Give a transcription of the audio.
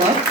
follow-up.